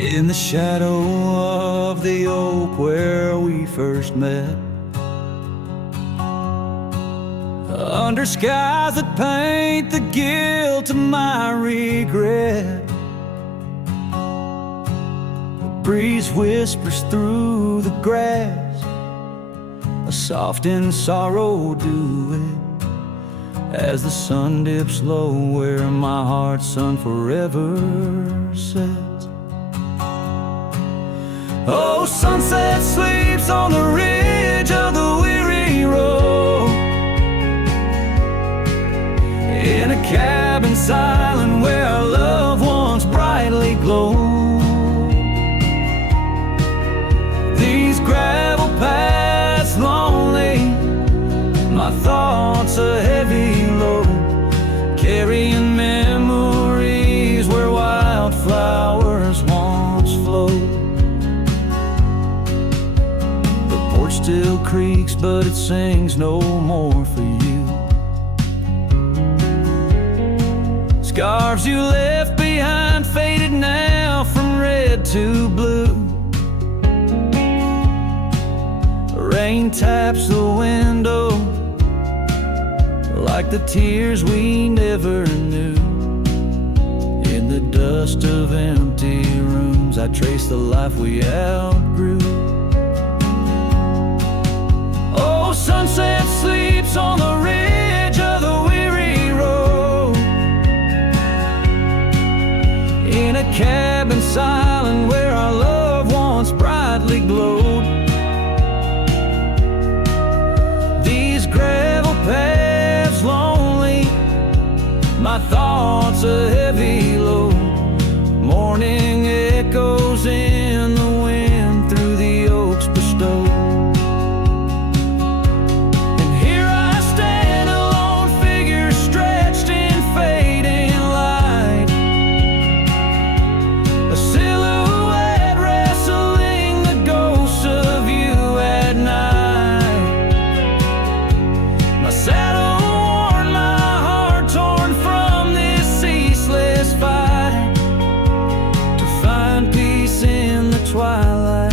in the shadow of the oak where we first met, under skies that paint the guilt of my regret. The breeze whispers through the grass, a soft and sorrow duet, as the sun dips low where my heart's sun forever sets. Oh, sunset sleeps on the ridge of the weary road, in a cabin silent where our love once brightly glowed. These gravel paths lonely, my thoughts a heavy load, carrying memories where wildflowers once flowed. The porch still creaks, but it sings no more for you. Scarves you left behind faded now from red to blue. Rain taps the window like the tears we never knew. In the dust of empty rooms, I trace the life we outgrew. Oh, sunset sleeps on the ridge of the weary road, in a cabin silent where our love once brightly glowed. These gravel paths lonely, my thoughts a heavy load, morning echoes in the wind through the oaks bestowed. And here I stand, a lone figure stretched in fading light, a silhouette wrestling the ghosts of you at night. My saddle worn, my heart torn from this ceaseless fight, to find peace in the twilight,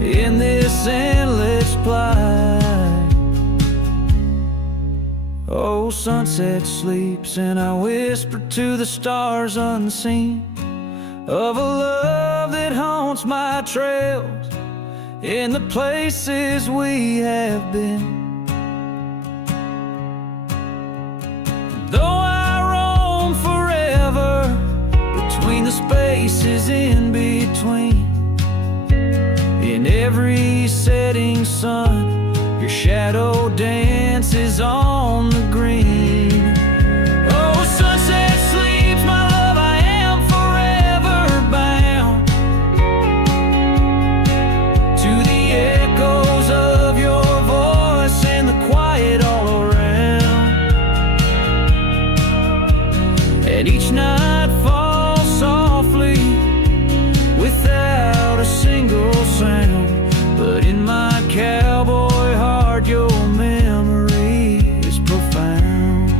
in this endless plight. Oh, sunset sleeps and I whisper to the stars unseen of a love that haunts my trails in the places we have been. Though I roam forever between the spaces in between, in every setting sun, your shadow dances on the green. Oh, sunset sleeps, my love, I am forever bound to the echoes of your voice and the quiet all around. And each night falls softly without a single sound, but in my cowboy heart your memory is profound.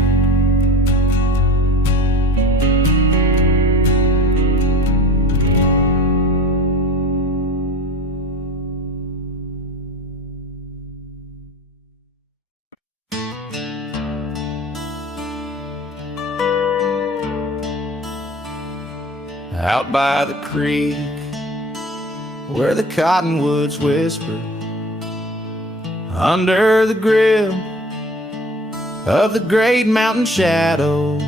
Out by the creek where the cottonwoods whisper, under the grip of the great mountain shadow,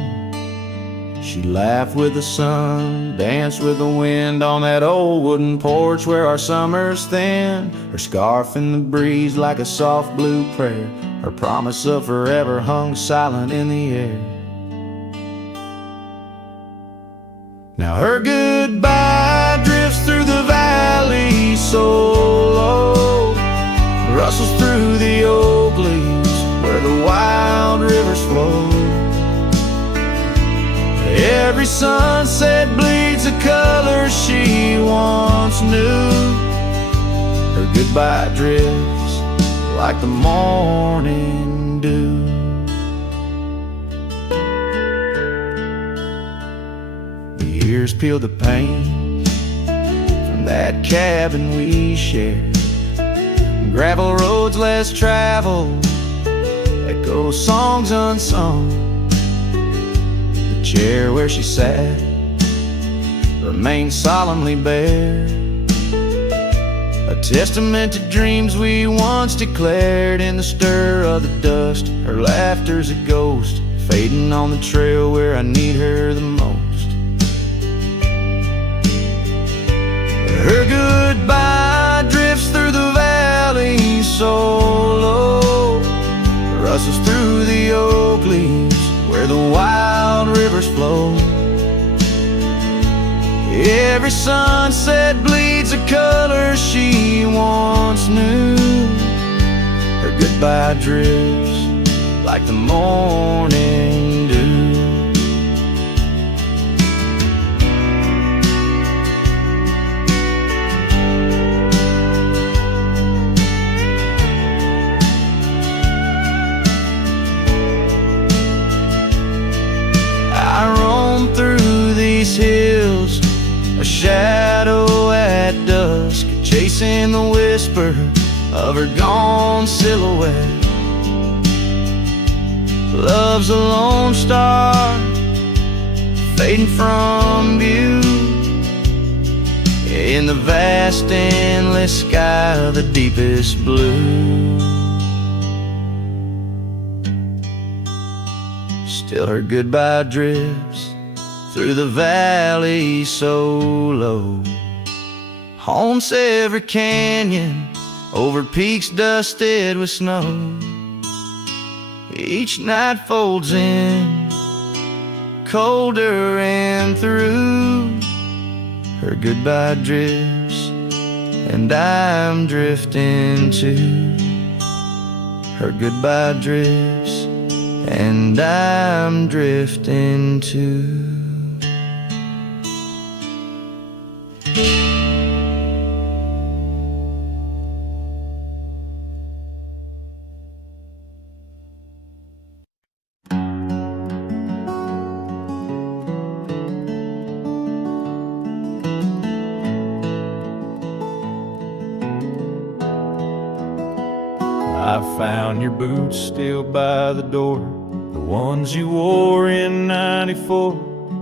she laughed with the sun, danced with the wind on that old wooden porch where our summers thin. Her scarf in the breeze like a soft blue prayer, her promise of forever hung silent in the air. Now her goodbye drifts through the valley so low, rustles through the oak leaves where the wild rivers flow. Every sunset bleeds a color she once knew. Her goodbye drifts like the morning dew. The years peel the paint that cabin we shared. Gravel roads less traveled, echo songs unsung. The chair where she sat remained solemnly bare, a testament to dreams we once declared. In the stir of the dust, her laughter's a ghost, fading on the trail where I need her the most. Her goodbye drifts through the valley so low, rustles through the oak leaves where the wild rivers flow. Every sunset bleeds a color she once knew. Her goodbye drifts like the morning dew. I roam through these hills, a shadow at dusk, chasing the whisper of her gone silhouette. Love's a lone star, fading from view, in the vast endless sky of the deepest blue. Still her goodbye drifts through the valley so low, haunts every canyon, over peaks dusted with snow. Each night folds in, colder and through. Her goodbye drifts, and I'm drifting too. Her goodbye drifts, and I'm drifting too. I found your boots still by the door, the ones you wore in '94.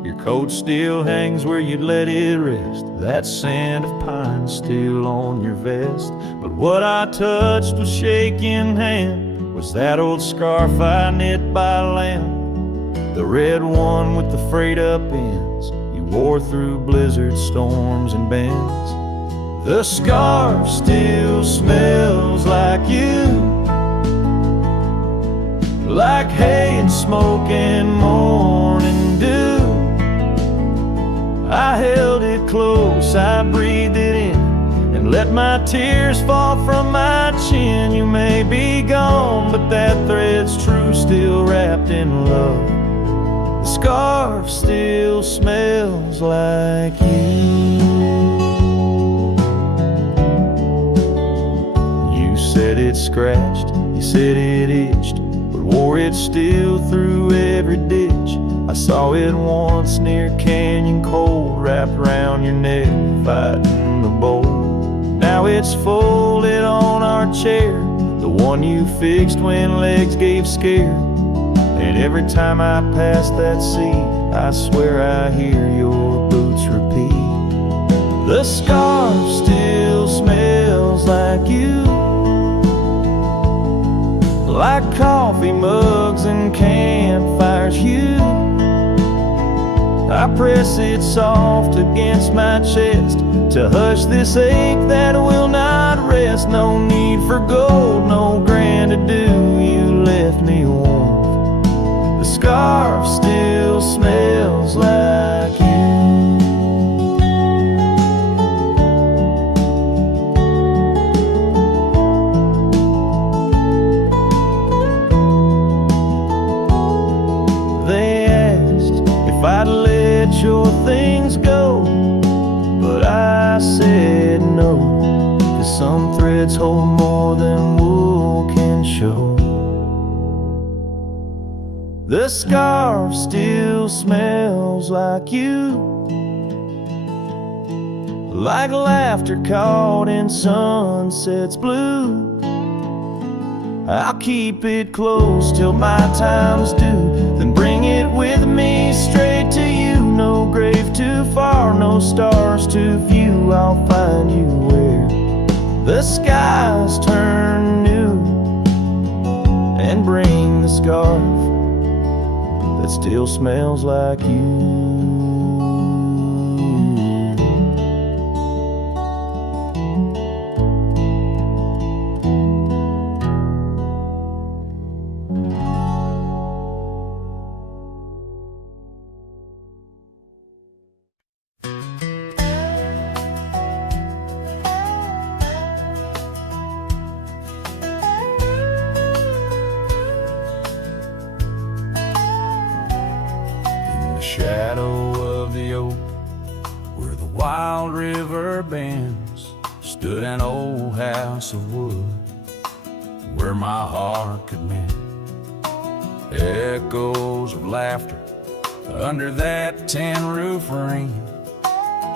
Your coat still hangs where you let it rest, that scent of pine still on your vest. But what I touched with shaking hand was that old scarf I knit by lamb, the red one with the frayed up ends you wore through blizzard storms and bends. The scarf still smells like you, like hay and smoke and morning dew. I held it close, I breathed it in, and let my tears fall from my chin. You may be gone, but that thread's true, still wrapped in love. The scarf still smells like you. You said it scratched, you said it itched, but wore it still through every ditch. I saw it once near Canyon Cold, wrapped round your neck, fighting the bold. Now it's folded on our chair, the one you fixed when legs gave scare. And every time I pass that seat, I swear I hear your boots repeat. The scarf still smells like you, like coffee mugs and campfires hue. I press it soft against my chest to hush this ache that will not rest. No need for gold, no grand ado, you left me warm. The scarf still smells like you. They asked if I'd let your things go, but I said no, 'cause some threads hold more than wool can show. The scarf still smells like you, like laughter caught in sunset's blue. I'll keep it close till my time's due, then bring it with me straight to you. No grave too far, no stars too few. I'll find you where the skies turn new, and bring the scarf that still smells like you. Shadow of the oak, where the wild river bends, stood an old house of wood, where my heart could mend. Echoes of laughter under that tin roof ring,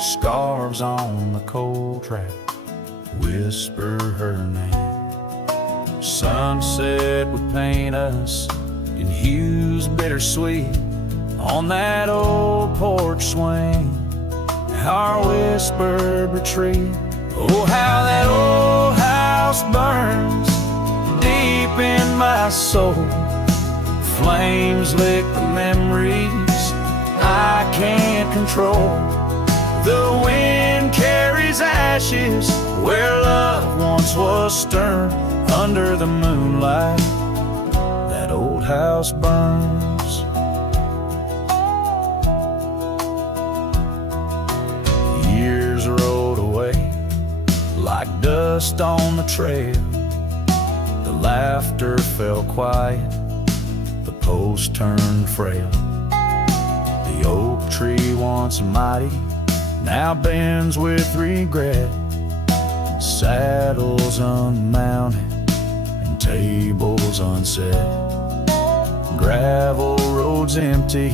scarves on the cold track whisper her name. Sunset would paint us in hues bittersweet on that old porch swing, our whispered retreat. Oh, how that old house burns deep in my soul. Flames lick the memories I can't control. The wind carries ashes where love once was stern. Under the moonlight, that old house burns. Rolled away like dust on the trail. The laughter fell quiet, the post turned frail. The oak tree once mighty now bends with regret. Saddles unmounted and tables unset. Gravel roads empty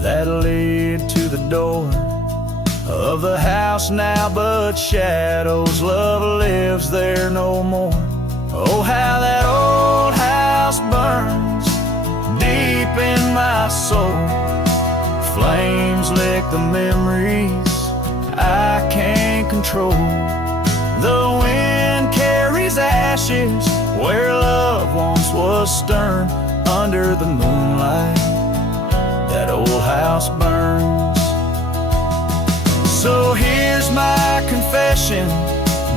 that lead to the door of the house now, but shadows, love lives there no more. Oh, how that old house burns deep in my soul. Flames lick the memories I can't control. The wind carries ashes where love once was stern. Under the moonlight, that old house burns. So here's my confession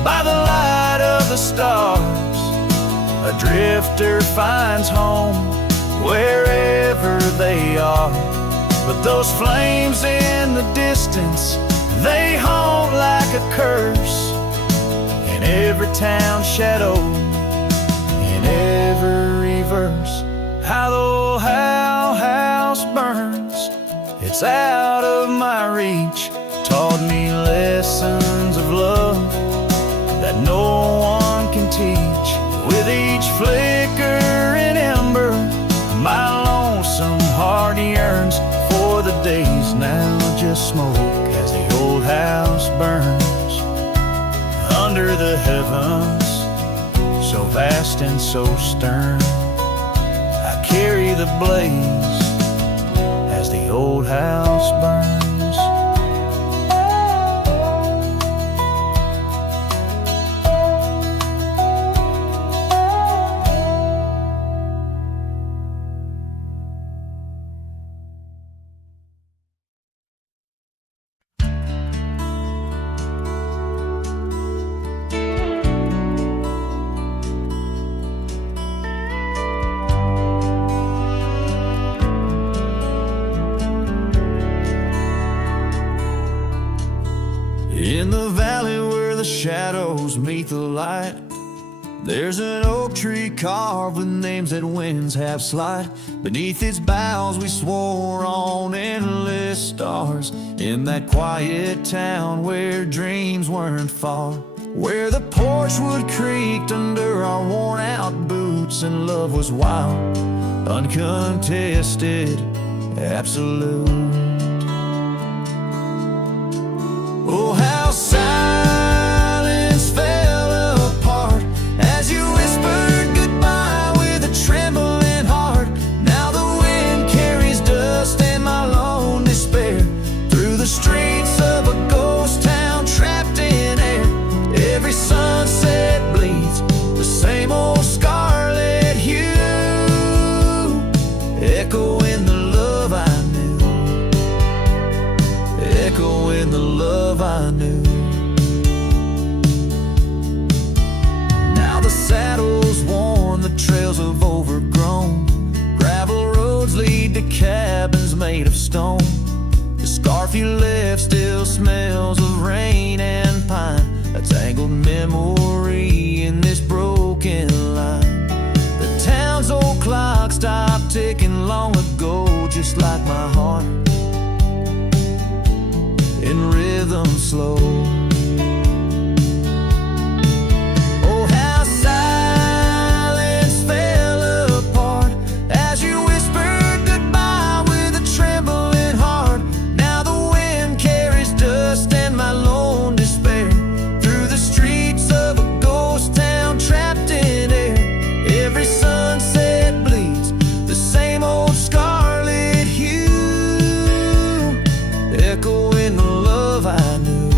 by the light of the stars. A drifter finds home wherever they are. But those flames in the distance, they haunt like a curse. In every town shadow, in every verse. How the old house burns, it's out of my reach. Taught me lessons of love that no one can teach. With each flicker and ember, my lonesome heart yearns for the days now just smoke as the old house burns. Under the heavens, so vast and so stern, I carry the blaze as the old house burns. In the valley where the shadows meet the light, there's an oak tree carved with names that winds have slide. Beneath its boughs we swore on endless stars. In that quiet town where dreams weren't far, where the porch wood creaked under our worn out boots, and love was wild, uncontested, absolute. Oh, how sad scarf you left still smells of rain and pine, a tangled memory in this broken line. The town's old clock stopped ticking long ago, just like my heart, in rhythm slow. Oh, how silence fell apart as you whispered goodbye with a trembling heart. Now the wind carries dust and my lone despair through the streets of a ghost town trapped in air. Every sunset bleeds the same old scarlet hue, echoing the love I knew,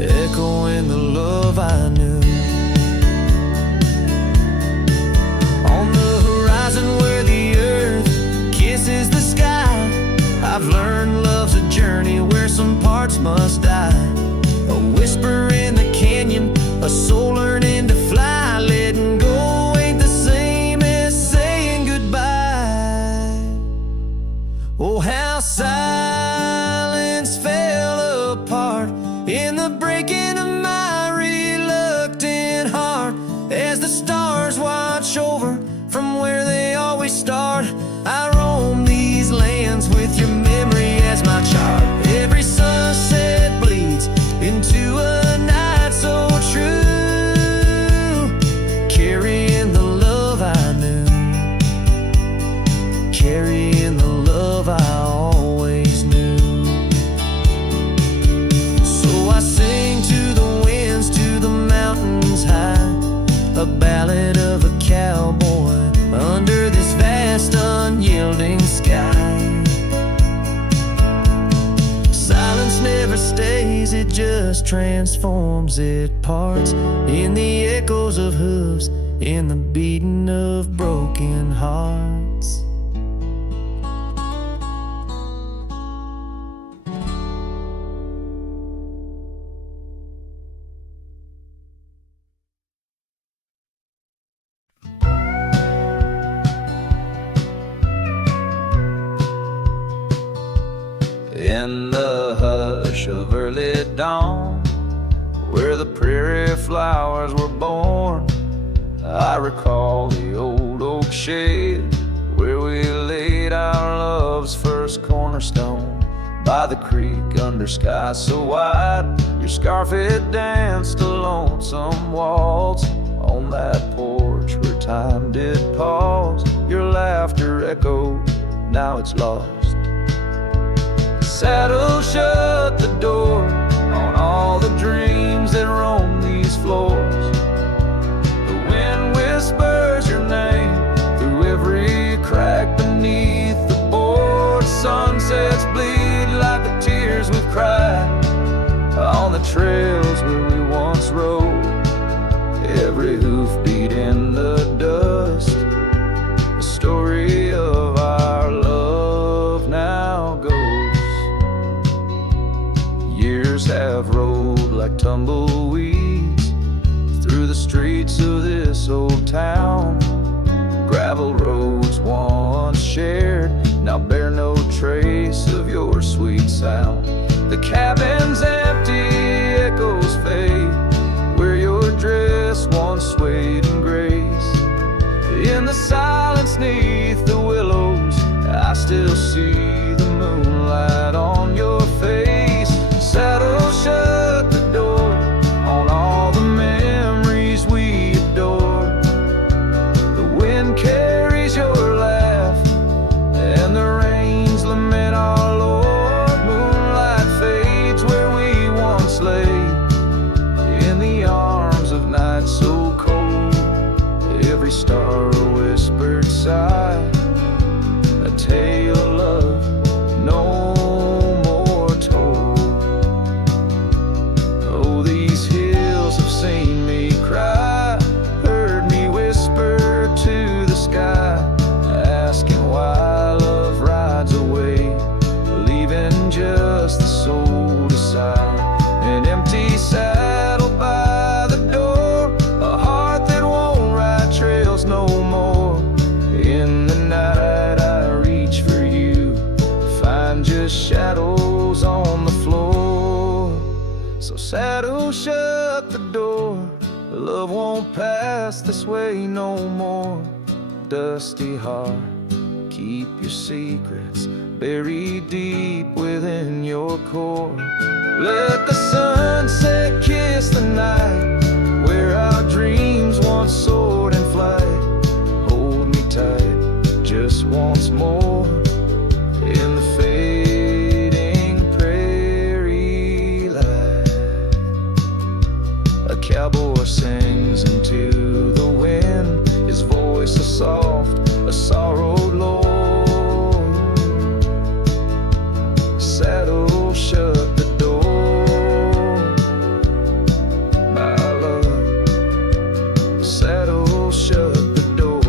echoing the love I knew. On the horizon where the earth kisses the sky, I've learned love's a journey where some parts must die. A whisper in the canyon, a soul learning to fly. Letting go ain't the same as saying goodbye. Oh, how silence fell apart in the breaking of my reluctant heart as the stars watch over from where they always start. I roam these lands with your memory as my chart. Every sunset bleeds into a night so true, carrying the love I knew, carrying the love I always knew. So I sing to the winds, to the mountains high, a ballad of a cowboy under this vast unyielding sky. Silence never stays, it just transforms, it parts in the echoes of hooves, in the beating of broken hearts. In the hush of early dawn, where the prairie flowers were born, I recall the old oak shade where we laid our love's first cornerstone. By the creek under skies so wide, your scarf it danced a lonesome waltz on that porch where time did pause. Your laughter echoed, now it's lost. Saddle shut the door on all the dreams that roam these floors. The wind whispers your name through every crack beneath the board. Sunsets bleed like the tears we've cried on the trails where we once rode. Every hoofbeat in the dust, the story of our love now goes. Years have rolled like tumbleweeds through the streets of this old town. Gravel roads once shared now bear no trace of your sweet sound. The cabin's empty, echoes fade where your dress once swayed in grace. In the silence neath the willows, I still see the moonlight on your face. Saddle shut the door on all the memories we adore. The wind carries your laugh and the rains lament our Lord. Moonlight fades where we once lay in the arms of night so cold. Every star a whispered sigh, a tale of no past this way no more. Dusty heart, keep your secrets buried deep within your core. Let the sunset kiss the night where our dreams once soared in flight. Hold me tight just once more in the fading prairie light. A cowboy sings into the wind, his voice a soft, a sorrowed lord. Saddle shut the door, my love. Saddle shut the door.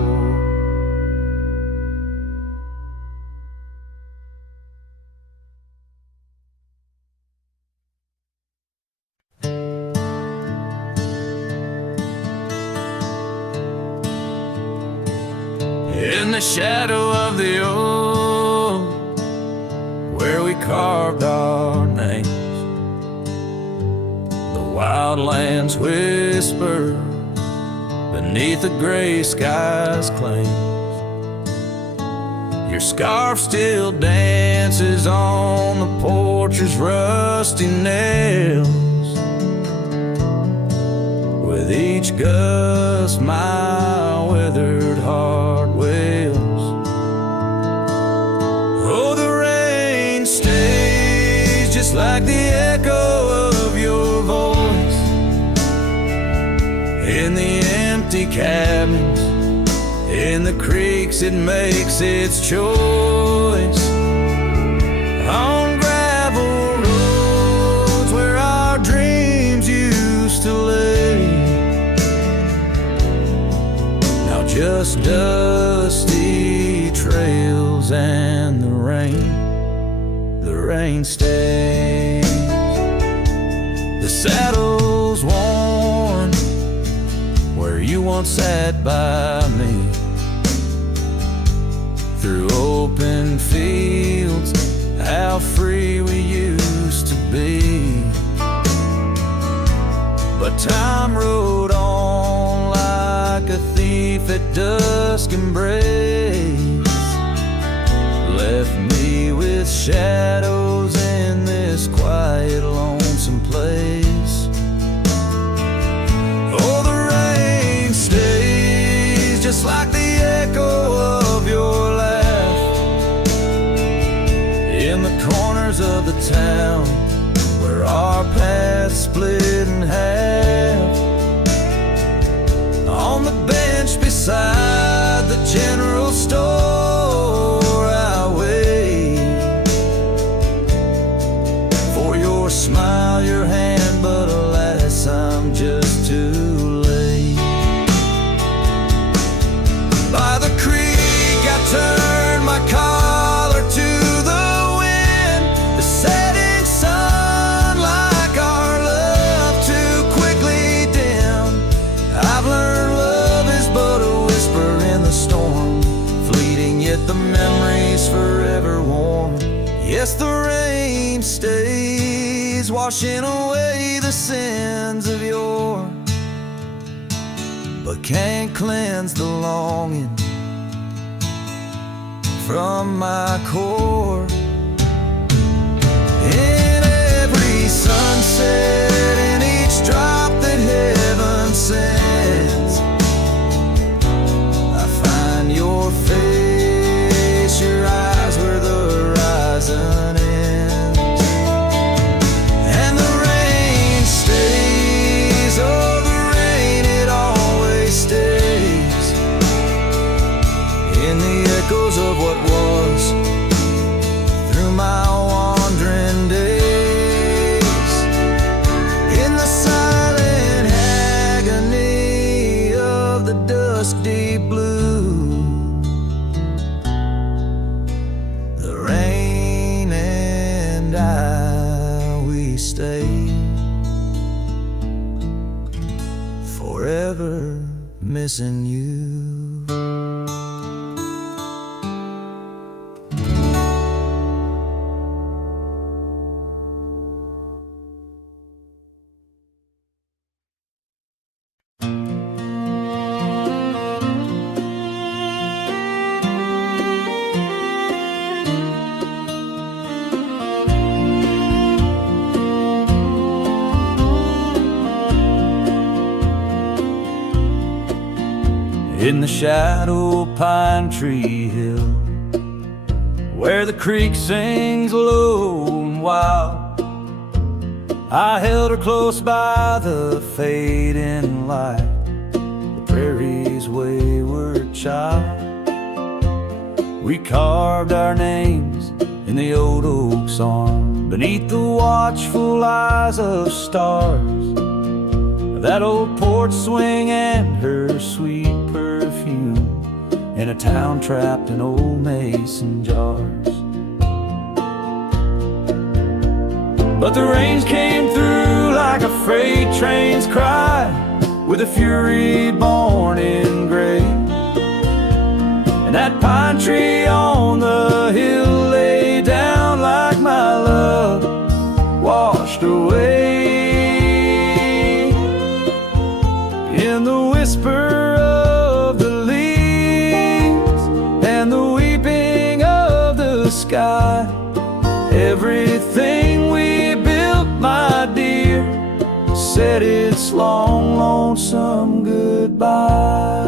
In the shadow of the oak where we carved our names, the wildlands whisper beneath the gray sky's claims. Your scarf still dances on the porch's rusty nails. With each gust my withered heart wails. Oh, the rain stays just like the echo of your voice in the empty cabins, in the creeks it makes its choice. On gravel roads where our dreams used to lay, now just dusty trails and the rain stays. The saddle's worn where you once sat by me, through open fields, how free we used to be. But time rode on like a thief at dusk embrace, left me with shadows in this quiet, lonesome place. Oh, the rain stays just like the echo of your laugh in the corners of the town where our paths split in half. On the bench beside the general store I wait for your smile, your hand, but alas, I'm just too late. By the creek I turned my collar to the wind, the setting sun like our love too quickly dim. I've learned love is but a whisper in the storm, fleeting yet the memory's forever warm. Yes, the rain stays, washing away the sins of yore, but can't cleanse the longing from my core. In every sunset, in each drop that heaven sends, I find your face, your eyes where the horizon ends. And the rain stays, oh the rain, it always stays, in the echoes of what was, through my wandering days, in the silent agony of the dusk deep blue. The rain and I, we stay forever missing you. in the shadow of Pine Tree Hill, where the creek sings low and wild. I held her close by the fading light, the prairie's wayward child. We carved our names in the old oak's arm, beneath the watchful eyes of stars. That old porch swing and her sweet perfume, in a town trapped in old mason jars. But the rains came through like a freight train's cry, with a fury born in gray. And that pine tree on the hill lay down like my love washed away. In the whisper of the leaves and the weeping of the sky, everything we built, my dear, said its long, lonesome goodbye.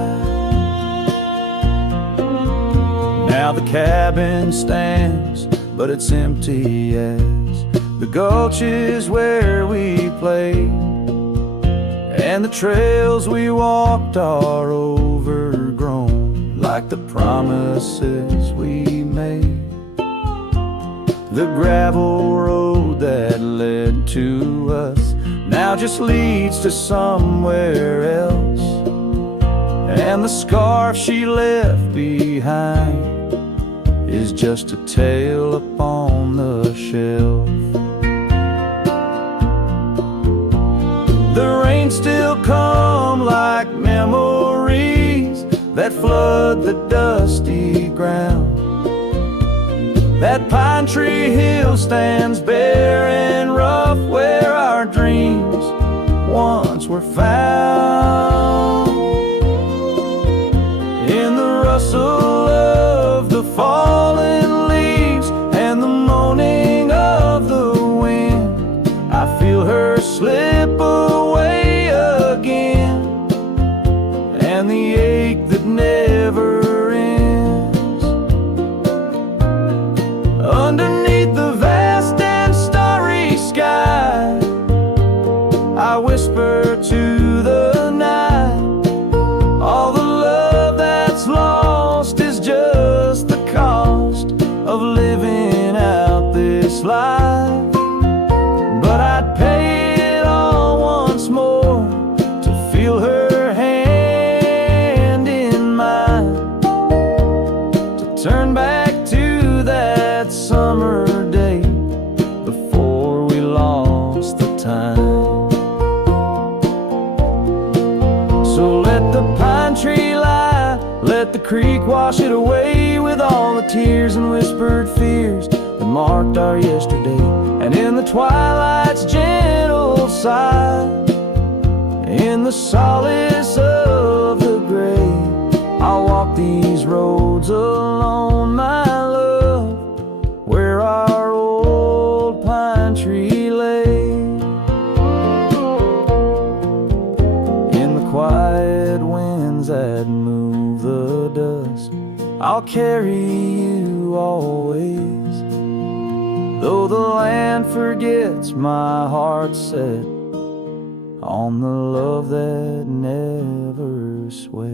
Now the cabin stands, but it's empty as the gulches where we played, and the trails we walked are overgrown, like the promises we made. The gravel road that led to us now just leads to somewhere else, and the scarf she left behind is just a tale upon the shelf. The rain still come like memories that flood the dusty ground. That pine tree hill stands bare and rough, where our dreams once were found. In the rustle of the fallen leaves and the moaning of the wind, I feel her slip away again, and the ache that never ends. Underneath the vast and starry sky, I whisper to the night, all the love that's lost is just the cost of living out this life. But I'd pay it all once more to feel her hand in mine, to turn back to that summer day before we lost the time. So let the pine tree lie, let the creek wash it away, with all the tears and whispered fears that marked our yesterday. And in the twilight's gentle sigh, in the solace of the gray, I'll walk these roads alone, my love, where our old pine tree lay. In the quiet winds that move the dust, I'll carry you always. Though the land forgets, my heart's set on the love that never sways.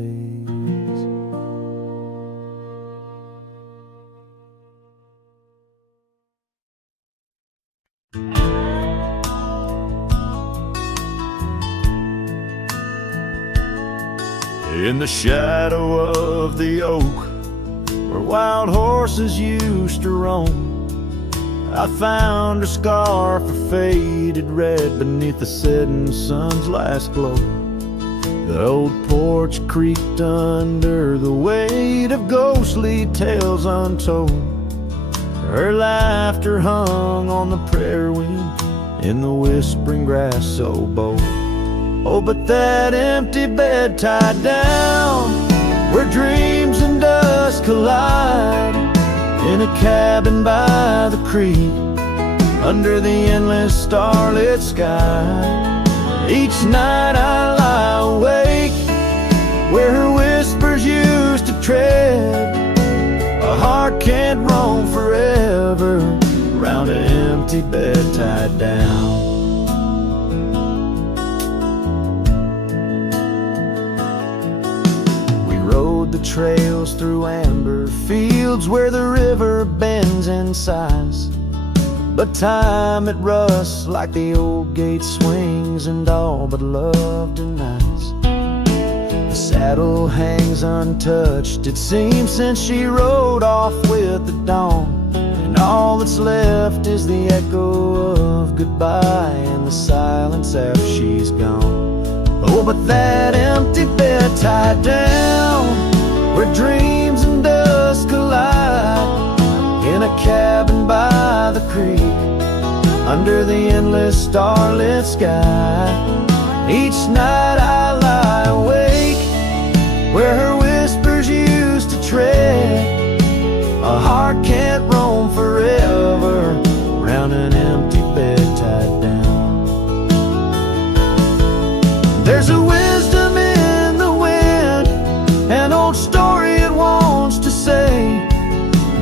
In the shadow of the oak, where wild horses used to roam, I found her scarf, a faded red beneath the setting sun's last glow. The old porch creaked under the weight of ghostly tales untold. Her laughter hung on the prairie wind in the whispering grass so bold. Oh, but that empty bed tied down, where dreams and dust collide, in a cabin by the creek, under the endless starlit sky. Each night I lie awake, where her whispers whispers used to tread. A heart can't roam forever round an empty bed tied down. We rode the trails through amber fields where the river bends and sighs, but time it rusts like the old gate swings and all but love denies. The saddle hangs untouched, it seems, since she rode off with the dawn, and all that's left is the echo of goodbye and the silence after she's gone. Oh, but that empty bed tied down where dreams and dust collide, in a cabin by the creek under the endless starlit sky. Each night I lie awake where her whispers used to tread. A heart can't roam forever round an empty bed tied down. There's a wisdom in the wind, an old story it wants to say,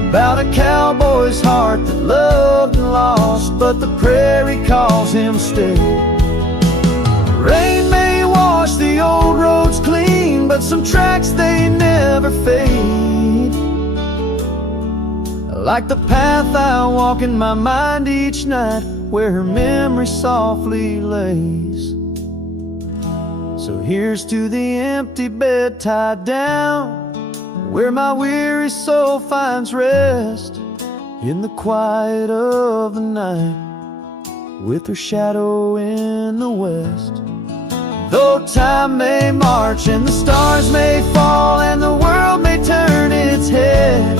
about a cowboy's heart that loved and lost, but the prairie calls him stay. Rain may wash the old roads clean, but some tracks they never fade. Like the path I walk in my mind each night, where her memory softly lays. So here's to the empty bed tied down, where my weary soul finds rest, in the quiet of the night, with her shadow in the west. Though time may march and the stars may fall and the world may turn its head,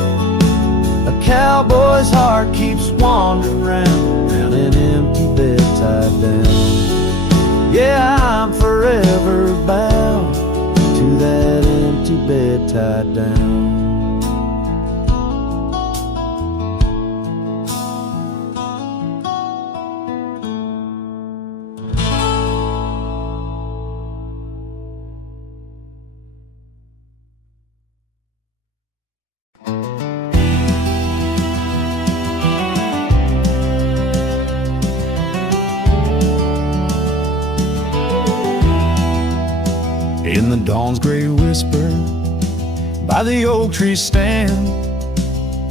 a cowboy's heart keeps wandering round an empty bed tied down. Yeah, I'm forever bound to that empty bed tied down. In the dawn's gray whisper, by the oak tree stand,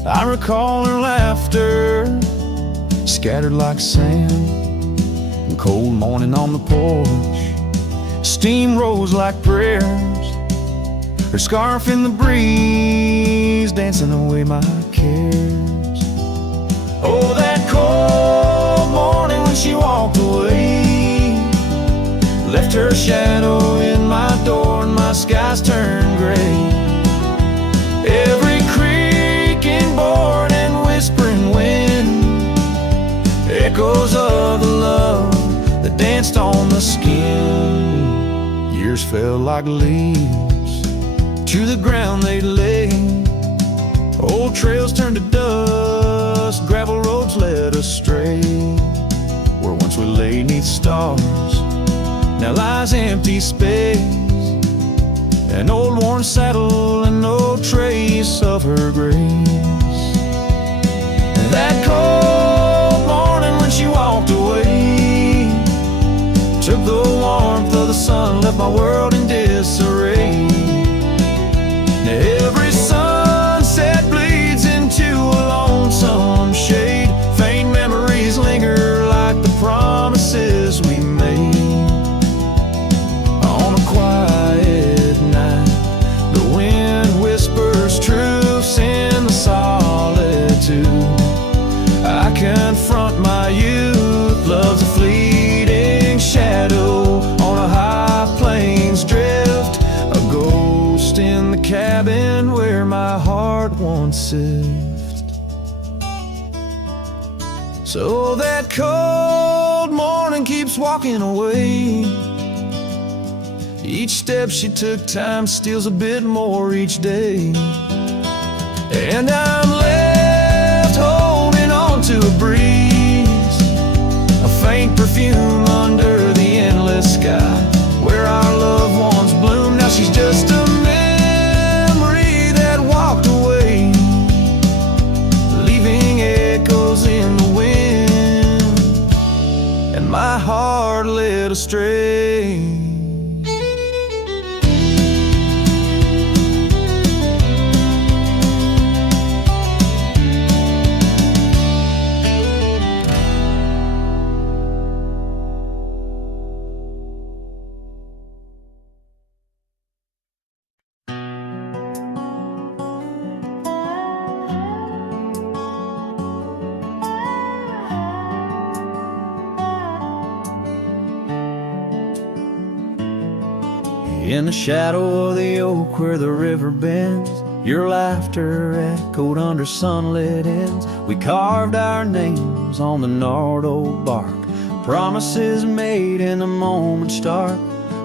I recall her laughter, scattered like sand. And cold morning on the porch, steam rose like prayers, her scarf in the breeze, dancing away my cares. Oh, that cold morning when she walked away, left her shadow in my door and my skies turned gray. Every creaking board and whispering wind, echoes of the love that danced on the skin. Years fell like leaves, to the ground they lay. Old trails turned to dust, gravel roads led astray. Where once we lay 'neath stars, now lies empty space, an old worn saddle and no trace of her grace. That cold morning when she walked away, took the warmth of the sun, left my world in disarray. Now every sunset bleeds into a lonesome shade, faint memories linger like the promises we made. Quiet night, the wind whispers truths in the solitude. I confront my youth, love's a fleeting shadow on a high plains drift, a ghost in the cabin where my heart once sifted. So that cold morning keeps walking away. Each step she took, time steals a bit more each day. And I'm left holding on to a breeze, a faint perfume under the endless sky. Where our loved ones bloom, now she's just a led astray. In the shadow of the oak where the river bends, your laughter echoed under sunlit ends. We carved our names on the gnarled old bark, promises made in the moment's dark.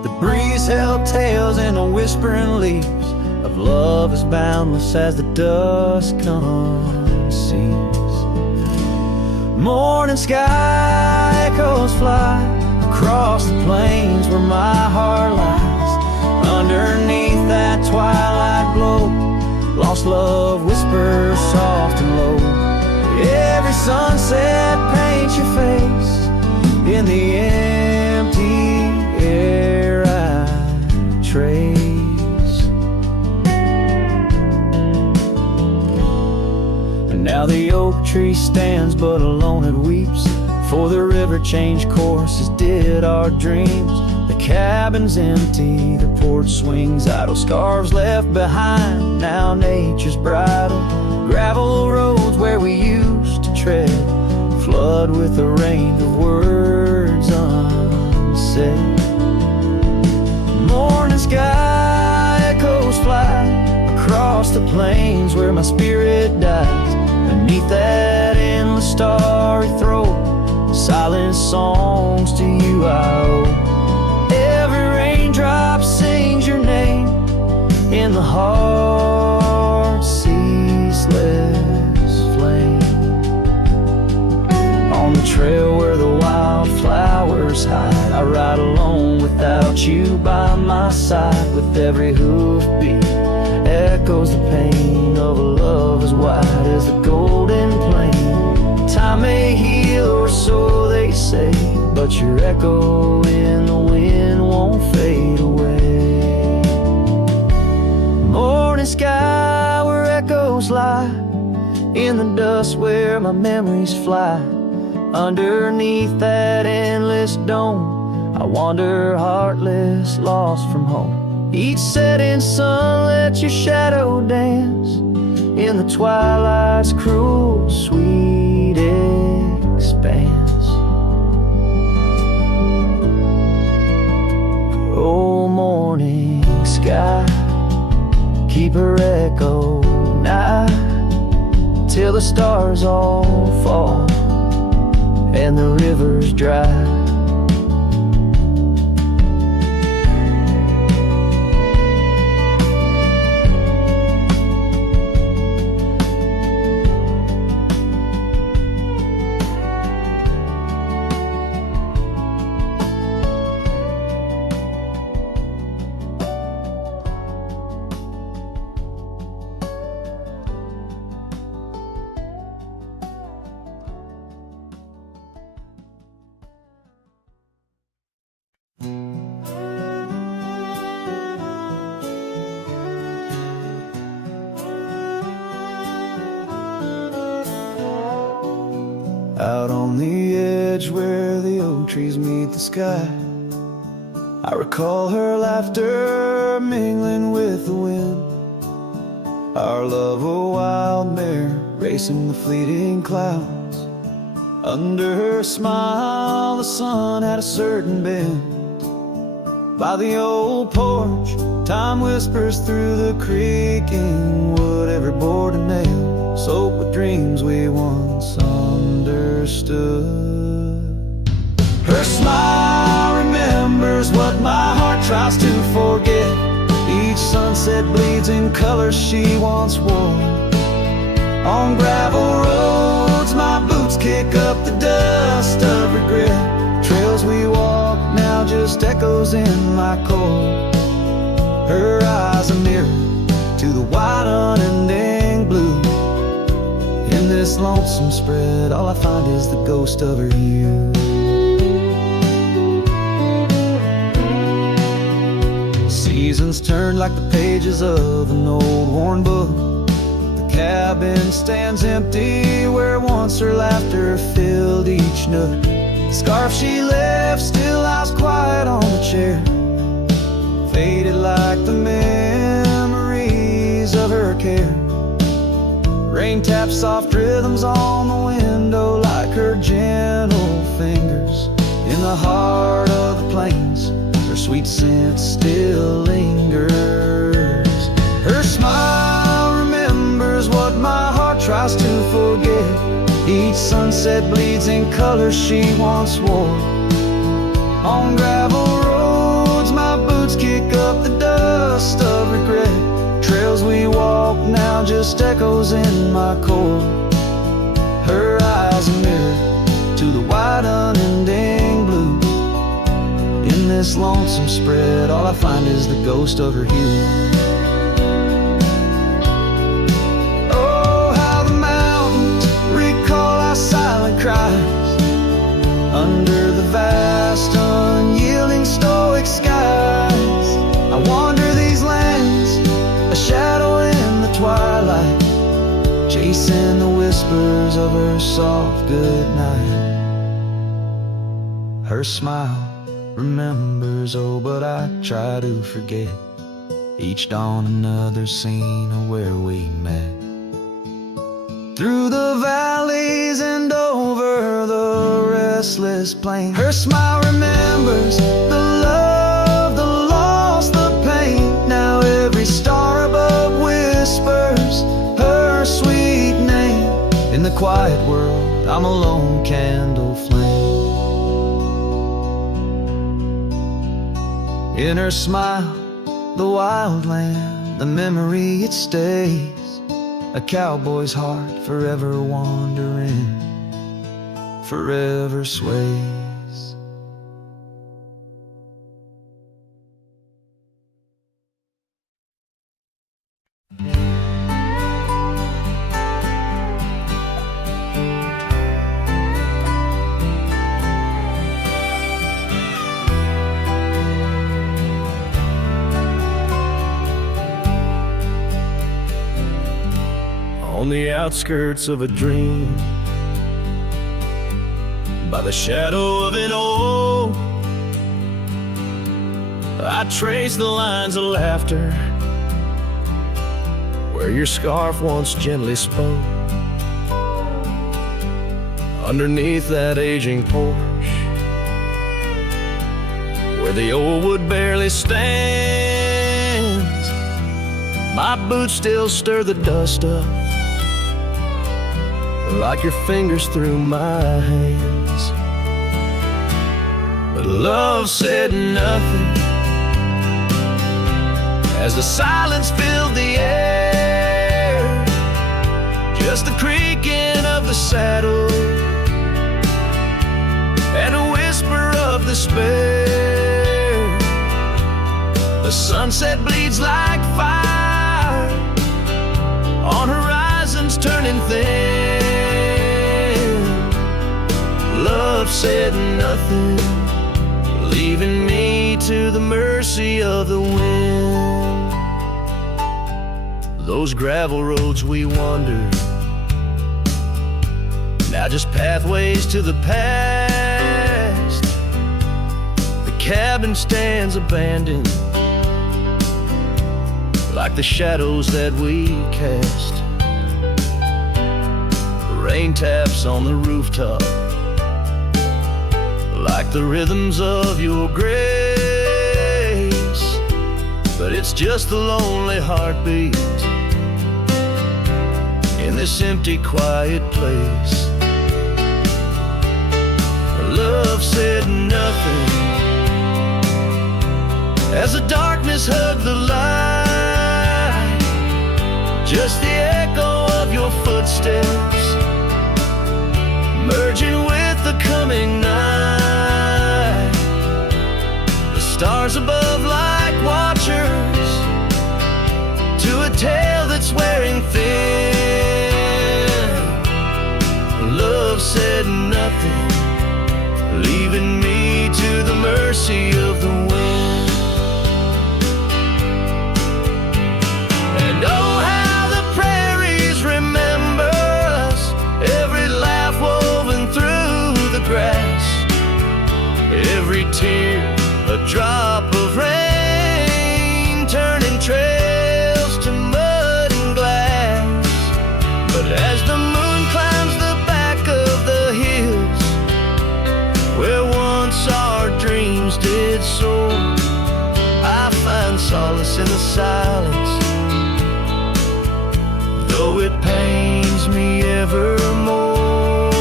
The breeze held tales in the whispering leaves of love as boundless as the dusk unsees. Morning sky echoes fly across the plains where my heart lies. Underneath that twilight glow, lost love whispers soft and low. Every sunset paints your face in the empty air I trace. And now the oak tree stands but alone it weeps, for the river changed course as did our dreams. The cabin's empty, the porch swings idle, scarves left behind, now nature's bridle. Gravel roads where we used to tread flood with a rain of words unsaid. Morning sky echoes fly across the plains where my spirit dies. Beneath that endless starry throat, silent songs to you I owe. Raindrop sings your name in the heart's ceaseless flame. On the trail where the wildflowers hide, I ride alone without you by my side. With every hoofbeat echoes the pain of a love as wide as the golden plain. Time may heal, or so they say, but your echo in the wind won't fade away. Morning sky where echoes lie, in the dust where my memories fly. Underneath that endless dome, I wander heartless, lost from home. Each setting sun lets your shadow dance in the twilight's cruel, sweet expanse. Oh, morning sky, keep her echo nigh till the stars all fall and the river's dry. Out on the edge where the oak trees meet the sky, I recall her laughter mingling with the wind. Our love a wild mare racing the fleeting clouds. Under her smile the sun had a certain bend. By the old porch time whispers through the creaking wood, every board and nail soaked with dreams we once understood. Her smile remembers what my heart tries to forget. Each sunset bleeds in colors she once wore. On gravel roads my boots kick up the dust of regret. Trails we walk now just echoes in my core. Her eyes a mirror to the wide unending blue. In this lonesome spread all I find is the ghost of her youth. seasons turned like the pages of an old worn book. The cabin stands empty where once her laughter filled each nook. The scarf she left still lies quiet on the chair, faded like the memories of her care. Rain taps soft rhythms on the window like her gentle fingers. In the heart of the plains, her sweet scent still lingers. Her smile remembers what my heart tries to forget. Each sunset bleeds in colors she once wore. On gravel roads my boots kick up the dust of regret. Trails we walk now just echoes in my core. Her eyes a mirror to the wide unending blue. In this lonesome spread all I find is the ghost of her hue. Oh, how the mountains recall our silent cries under the vast unyielding stoic skies. I wander these lands, a shadow in the twilight, chasing the whispers of her soft goodnight. Her smile remembers, oh, but I try to forget. Each dawn another scene of where we met. Through the valleys and over the restless plain, her smile remembers the love, the loss, the pain. Now every star above whispers her sweet name. In the quiet world I'm a lone candle flame. In her smile, the wild land, the memory it stays. A cowboy's heart forever wandering, forever sways. On the outskirts of a dream, by the shadow of an oak, I trace the lines of laughter where your scarf once gently spoke. Underneath that aging porch, where the old wood barely stands, my boots still stir the dust up like your fingers through my hands. But love said nothing as the silence filled the air. Just the creaking of the saddle and a whisper of despair. The sunset bleeds like fire on horizons turning thin. Love said nothing, leaving me to the mercy of the wind. Those gravel roads we wandered, now just pathways to the past. The cabin stands abandoned, like the shadows that we cast. Rain taps on the rooftop like the rhythms of your grace, but it's just the lonely heartbeat in this empty, quiet place. Love said nothing as the darkness hugged the light, just the echo of your footsteps merging with the coming night. The stars above like watchers to a tale that's wearing thin. Love said nothing, leaving me to the mercy of the wind. silence, though it pains me evermore.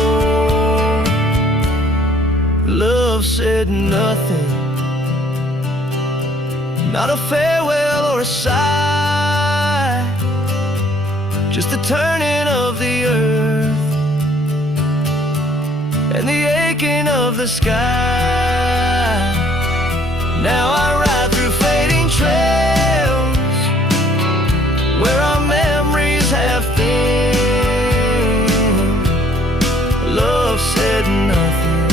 Love said nothing, not a farewell or a sigh, just the turning of the earth and the aching of the sky. Now I ride through fading trails where our memories have thinned. Love said nothing,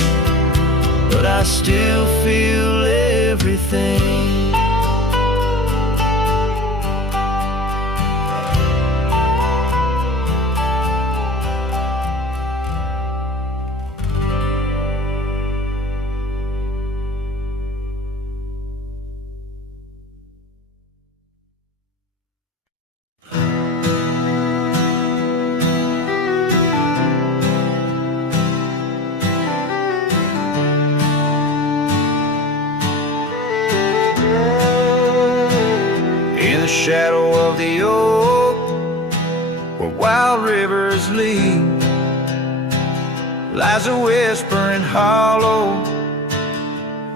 but I still feel everything. Shadow of the oak, where wild rivers lead, lies a whispering hollow,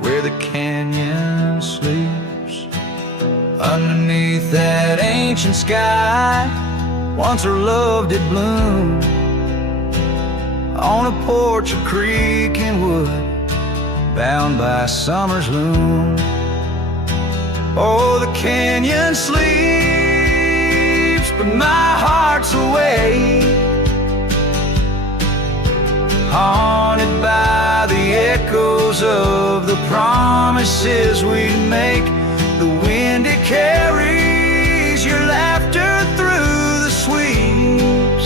where the canyon sleeps. Underneath that ancient sky, once her love did bloom, on a porch of creek and wood, bound by summer's loom. Oh, the canyon sleeps, but my heart's awake, haunted by the echoes of the promises we'd make. The wind, it carries your laughter through the sweeps.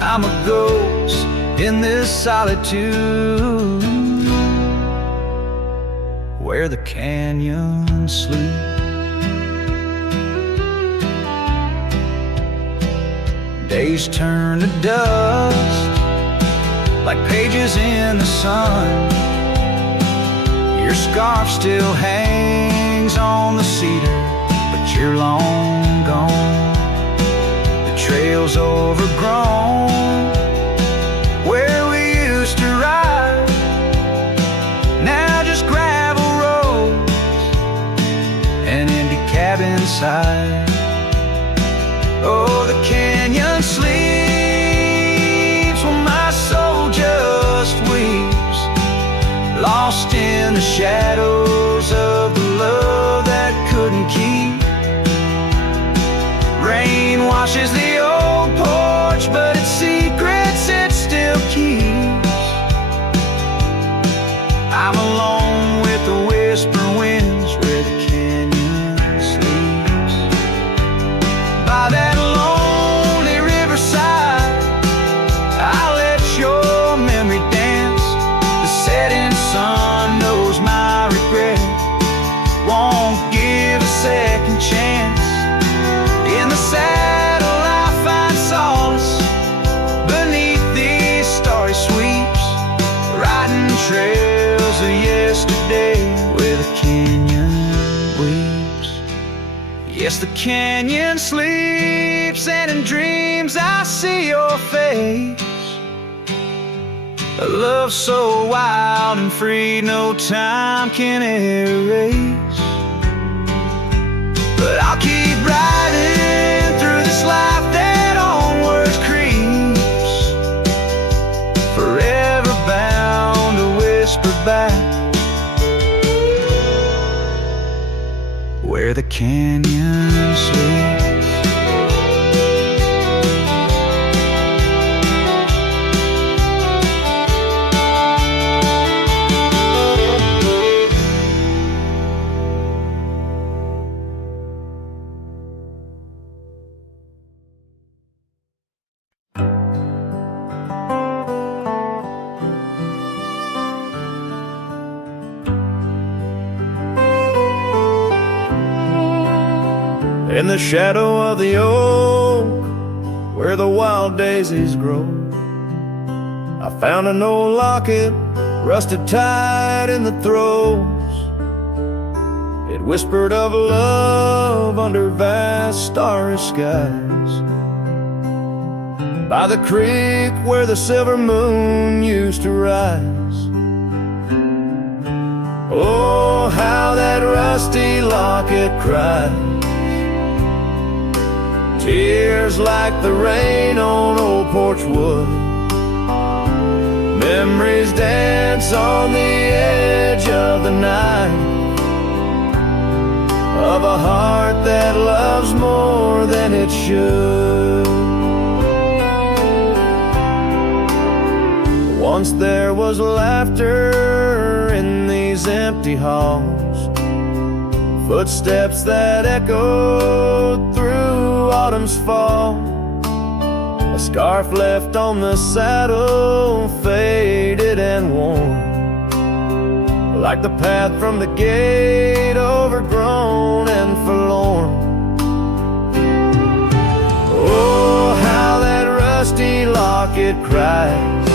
I'm a ghost in this solitude, where the canyon sleeps. Days turn to dust like pages in the sun. Your scarf still hangs on the cedar, but you're long gone. The trail's overgrown where we used to ride, now just gravel roads and empty cabin side. Oh, the canyon sleeps when my soul just weeps, lost in the shadows of the love that couldn't keep. Rain washes the old porch, but its secrets it still keeps. I'm alone with the whisper winds where the canyon sleeps. By that lonely riverside, I'll let your memory dance. The setting sun knows my regret, won't give a second chance. In the saddle I find solace beneath these starry sweeps, riding trails of yesterday where the canyon weeps. Yes, the canyon sleeps, and in dreams I see your face. A love so wild and free no time can erase. But I'll keep riding through this life that onwards creeps, forever bound to whisper back where the canyon sleeps. In the shadow of the oak, where the wild daisies grow, I found an old locket, rusted tight in the throes, It whispered of love under vast starry skies, by the creek where the silver moon used to rise. Oh, how that rusty locket cries, tears like the rain on old porch wood. Memories dance on the edge of the night, of a heart that loves more than it should. Once there was laughter in these empty halls, footsteps that echoed through autumn's fall. A scarf left on the saddle, faded and worn, like the path from the gate, overgrown and forlorn. Oh, how that rusty locket cries,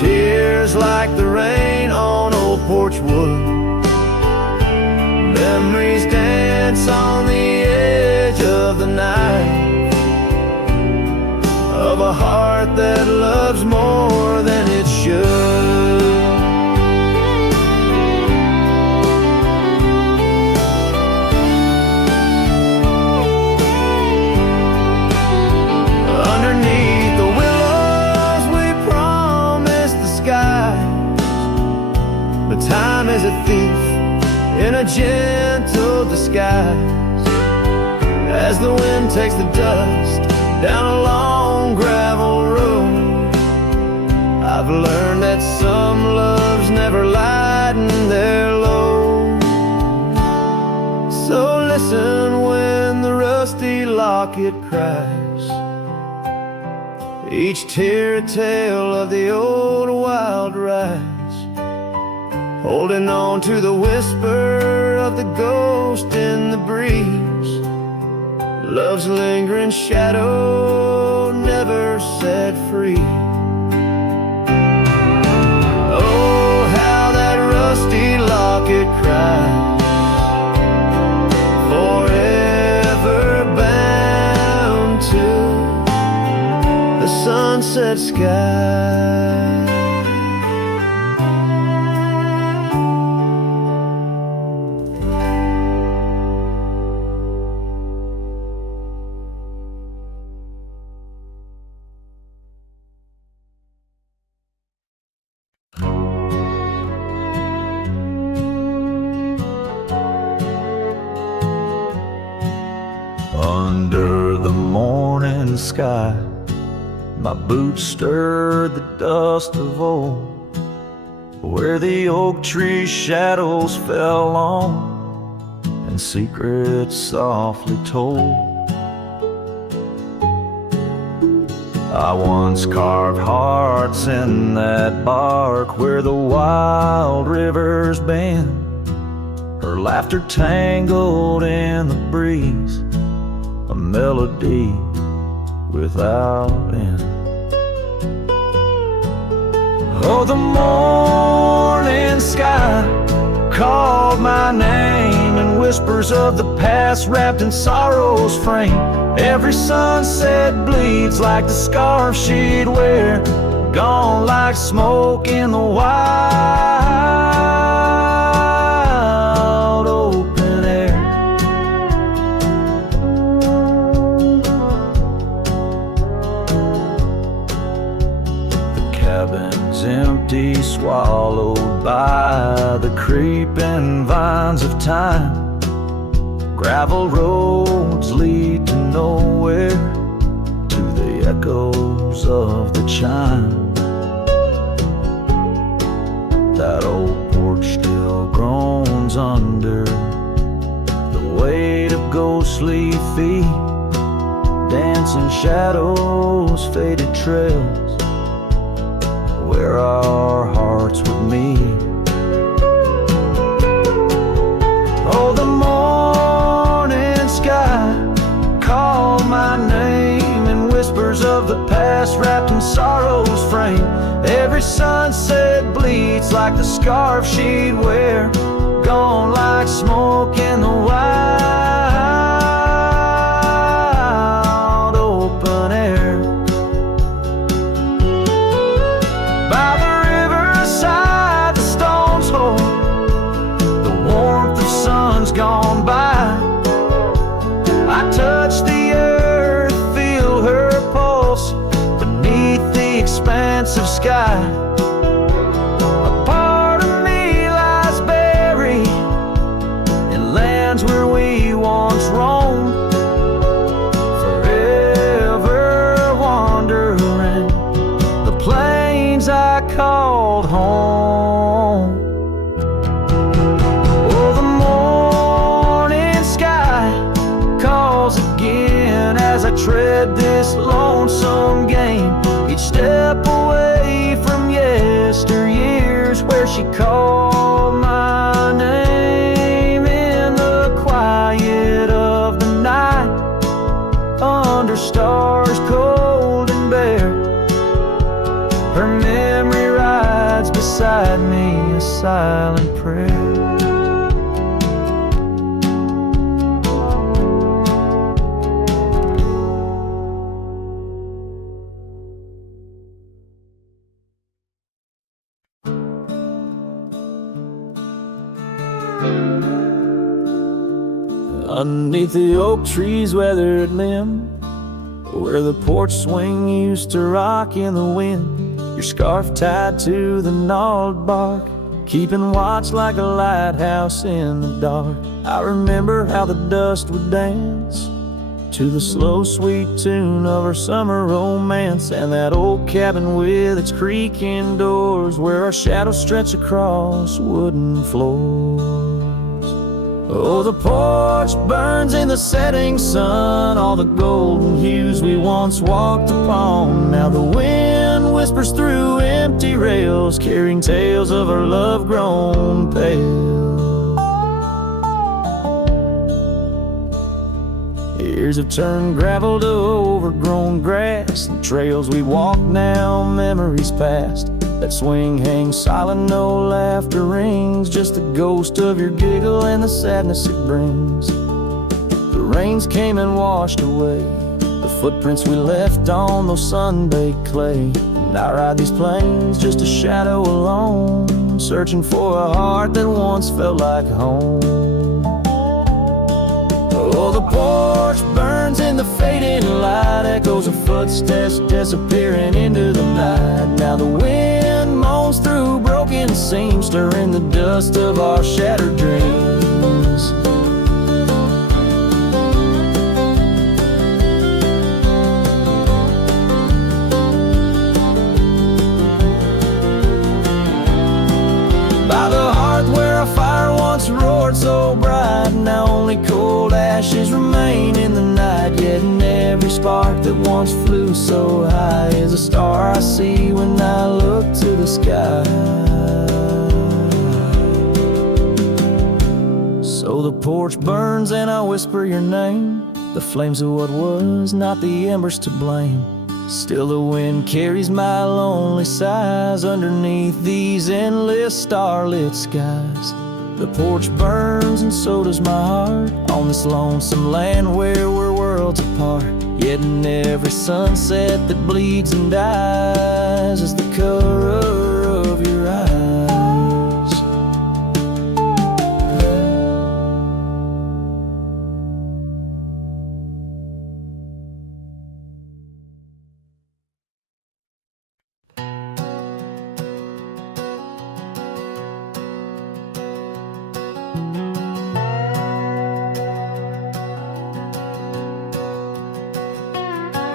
tears like the rain on old porch wood. Memories dance on the edge of the night, of a heart that loves more than it should. Underneath the willows we promised the skies, but time is a thief in a gentle disguise. As the wind takes the dust down a long gravel road, I've learned that some loves never lighten their load. So listen when the rusty locket cries, each tear a tale of the old wild rise, holding on to the whisper of the ghost in the breeze. Love's lingering shadow never set free. Oh, how that rusty locket cries, forever bound to the sunset sky. Under the morning sky, my boots stirred the dust of old, where the oak tree shadows fell on and secrets softly told. I once carved hearts in that bark where the wild rivers bend, her laughter tangled in the breeze, a melody without end. Oh, the morning sky called my name, and whispers of the past wrapped in sorrow's frame. Every sunset bleeds like the scarf she'd wear, gone like smoke in the wild open air. The cabin's empty, swallowed by the creeping vines of time. Gravel roads lead to nowhere, to the echoes of the chime. That old porch still groans under the weight of ghostly feet, dancing shadows, faded trails, where our hearts would meet. Oh, the morning sky called my name, and whispers of the past wrapped in sorrow's frame. Every sunset bleeds like the scarf she'd wear, gone like smoke in the wild open air. By the riverside, the stones hold the warmth of sun's gone by. I touch the earth, feel her pulse beneath the expanse of sky. A part of me lies buried in lands where we once roamed, forever wandering the plains I called home. Oh, the morning sky calls again as I tread this lonesome game. Each step away from yesteryears where she called my name in the quiet of the night, under stars cold and bare. Her memory rides beside me, a silent prayer. Underneath the oak tree's weathered limb, where the porch swing used to rock in the wind, your scarf tied to the gnarled bark, keeping watch like a lighthouse in the dark. I remember how the dust would dance to the slow sweet tune of our summer romance, and that old cabin with its creaking doors where our shadows stretch across wooden floors. Oh, the porch burns in the setting sun, all the golden hues we once walked upon. Now the wind whispers through empty rails, carrying tales of our love grown pale. Years have turned gravel to overgrown grass, and trails we walk now, memories past. That swing hangs silent, no laughter rings, just the ghost of your giggle and the sadness it brings. The rains came and washed away the footprints we left on those sun-baked clay. And I ride these plains just a shadow alone, searching for a heart that once felt like home. Oh, the porch burns in the fading light, echoes of footsteps disappearing into the night. Now the wind moans through broken seams, stirring the dust of our shattered dreams. By the hearth where a fire once roared so bright, now only cold ashes remain in the night. Yet in every spark that once flew so high is a star I see when I look to the sky. So the porch burns and I whisper your name, the flames of what was, not the embers to blame. Still the wind carries my lonely sighs underneath these endless starlit skies. The porch burns and so does my heart on this lonesome land where we're worlds apart. Yet in every sunset that bleeds and dies is the color of your eyes.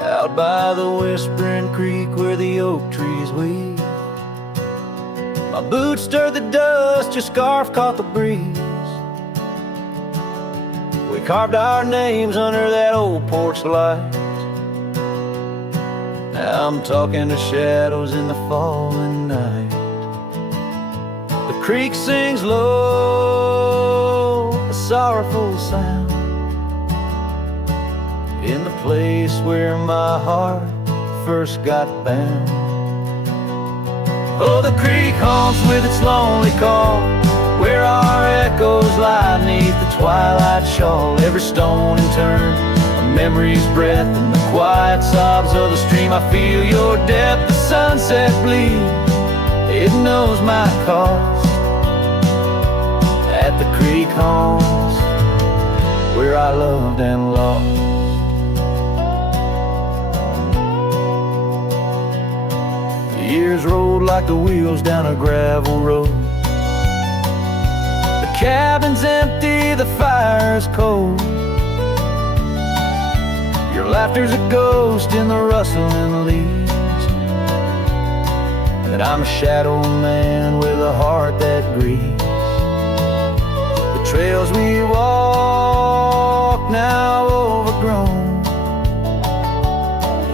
Out by the whispering creek where the oak trees weep, my boots stirred the dust, your scarf caught the breeze. We carved our names under that old porch light. Now I'm talking to shadows in the falling night. The creek sings low, a sorrowful sound, in the place where my heart first got bound. Oh, the creek haunts with its lonely call, where our echoes lie beneath the twilight shawl. Every stone and turn, a memory's breath, and the quiet sobs of the stream. I feel your depth, the sunset bleed, it knows my cost. At the creek haunts, where I loved and lost. The years rolled like the wheels down a gravel road. The cabin's empty, the fire's cold. Your laughter's a ghost in the rustling leaves, and I'm a shadow man with a heart that grieves. The trails we walk now overgrown,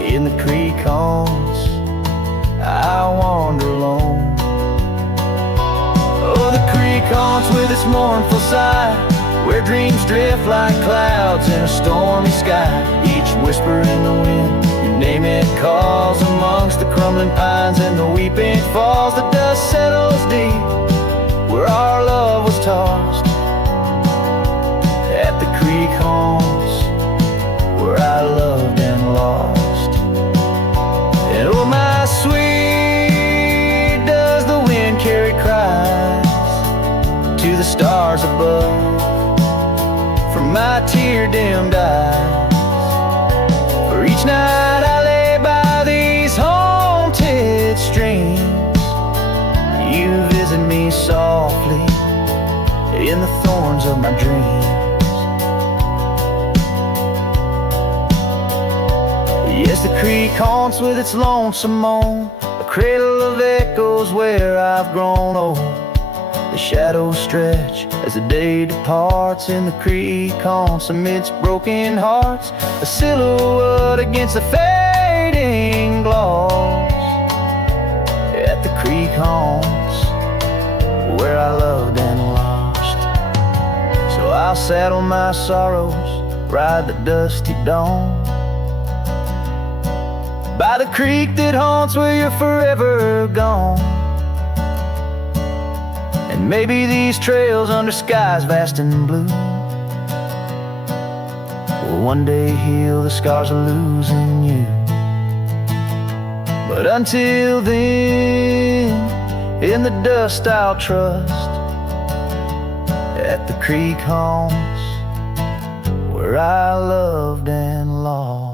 in the creek haunts I wander alone. Oh, the creek haunts with its mournful sigh, where dreams drift like clouds in a stormy sky. Each whisper in the wind, your name it calls, amongst the crumbling pines and the weeping falls. The dust settles deep where our love was tossed. At the creek haunts, where I loved and lost. And oh my sweet, does the wind carry cries to the stars above from my tear-dimmed eyes? For each night I lay by these haunted streams, you visit me softly in the thorns of my dreams. Yes, the creek haunts with its lonesome moan, a cradle of echoes where I've grown old. The shadows stretch as the day departs, in the creek haunts amidst broken hearts, a silhouette against the fading gloss. At the creek haunts, where I loved and lost. So I'll saddle my sorrows, ride the dusty dawn, by the creek that haunts where you're forever gone. And maybe these trails under skies vast and blue will one day heal the scars of losing you. But until then, in the dust I'll trust. At the creek haunts, where I loved and lost.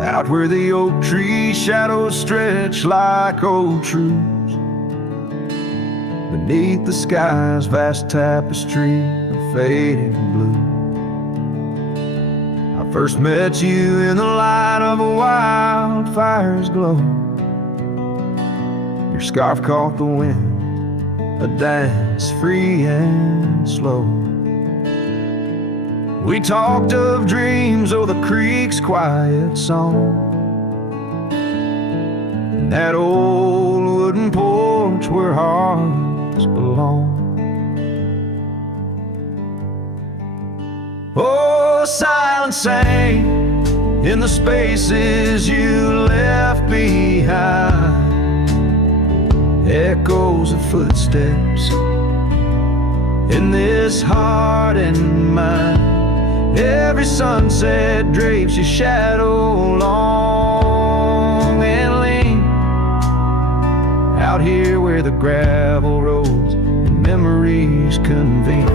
Out where the oak tree shadows stretch like old truths, beneath the sky's vast tapestry of fading blue. I first met you in the light of a wildfire's glow. Your scarf caught the wind, a dance free and slow. We talked of dreams, oh the creek's quiet song, and that old wooden porch where hearts belong. Oh, silence sang in the spaces you left behind, echoes of footsteps in this heart and mind. Every sunset drapes your shadow long and lean, out here where the gravel roads and memories convene.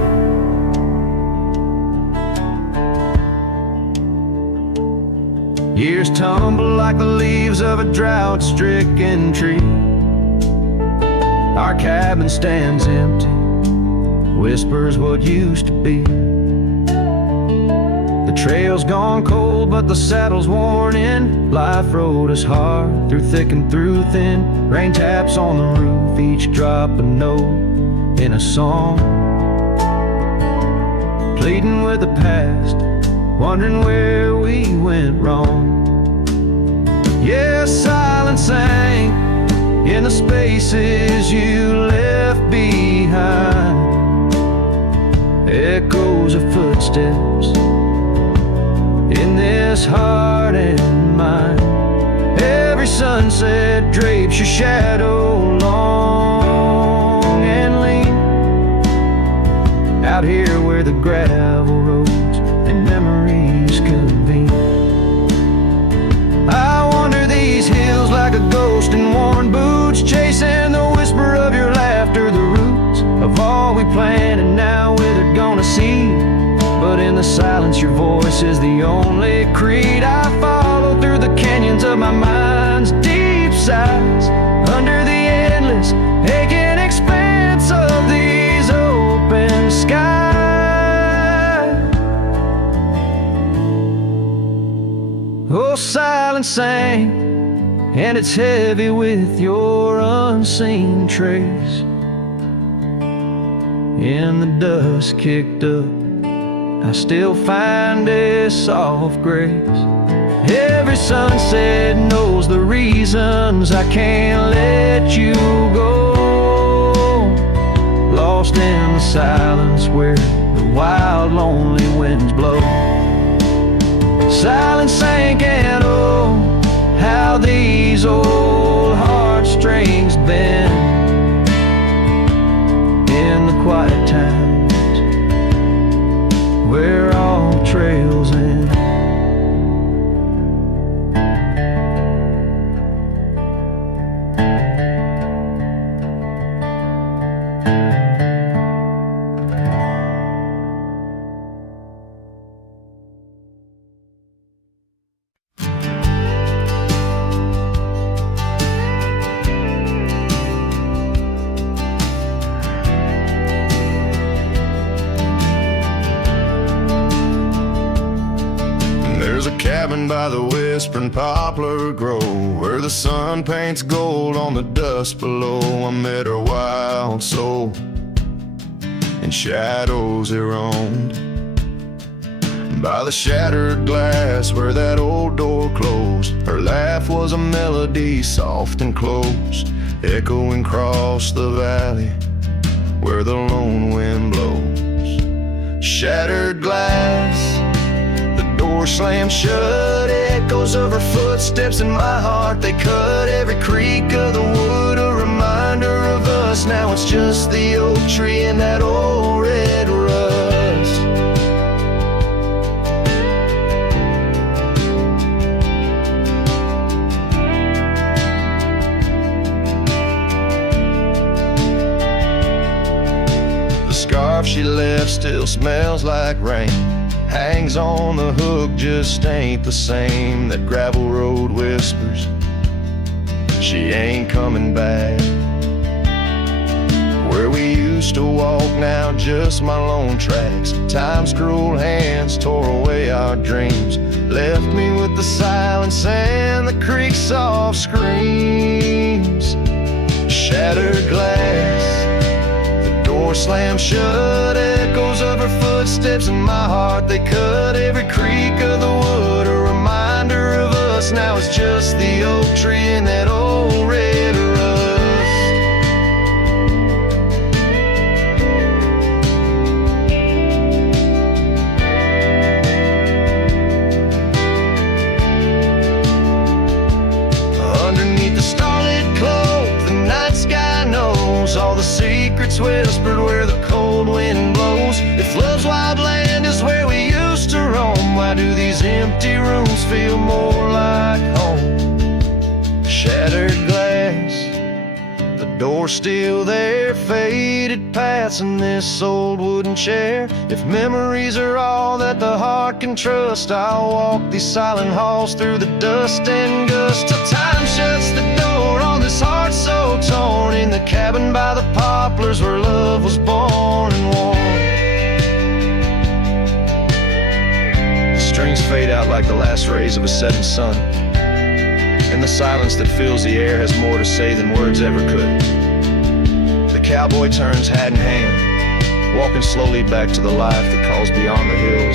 Years tumble like the leaves of a drought-stricken tree. Our cabin stands empty, whispers what used to be. The trail's gone cold, but the saddle's worn in. Life rode us hard, through thick and through thin. Rain taps on the roof, each drop a note in a song. Pleading with the past, wondering where we went wrong. Yes, silence sang in the spaces you left behind, echoes of footsteps in this heart and mind. Every sunset drapes your shadow long and lean, out here where the gravel roads and memories convene. I wander these hills like a ghost in worn boots, chasing the whisper of your laughter, the roots of all we planned and now withered gonna see. But in the silence your voice is the only creed I follow through the canyons of my mind's deep sighs, under the endless aching expanse of these open skies. Oh, silence sang, and it's heavy with your unseen trace. In the dust kicked up, I still find a soft grace. Every sunset knows the reasons I can't let you go, lost in the silence where the wild lonely winds blow. Silence sank and oh, how these old heartstrings bend in the quiet times where all trails end. By the whispering poplar grove, where the sun paints gold on the dust below, I met her wild soul in shadows it roamed. By the shattered glass where that old door closed, her laugh was a melody soft and close, echoing across the valley where the lone wind blows. Shattered glass, door slammed shut, echoes of her footsteps in my heart. They cut every creak of the wood, a reminder of us. Now it's just the oak tree and that old red rust. The scarf she left still smells like rain, hangs on the hook, just ain't the same. That gravel road whispers, she ain't coming back. Where we used to walk, now just my lone tracks. Time's cruel hands tore away our dreams, left me with the silence and the creek's soft screams. Shattered glass, door slammed shut, echoes of her footsteps in my heart. They cut every creak of the wood, a reminder of us. Now it's just the oak tree and that old red rust. Underneath the starlit cloak, the night sky knows all the secrets whispered where the cold wind blows. If love's wild land is where we used to roam, why do these empty rooms feel more like home? Shattered glass, the door still there, faded paths in this old wooden chair. If memories are all that the heart can trust, I'll walk these silent halls through the dust and gust till time shuts the door on this heart so torn, in the cabin by the poplars where love was born and worn. The strings fade out like the last rays of a setting sun, and the silence that fills the air has more to say than words ever could. The cowboy turns hat in hand, walking slowly back to the life that calls beyond the hills.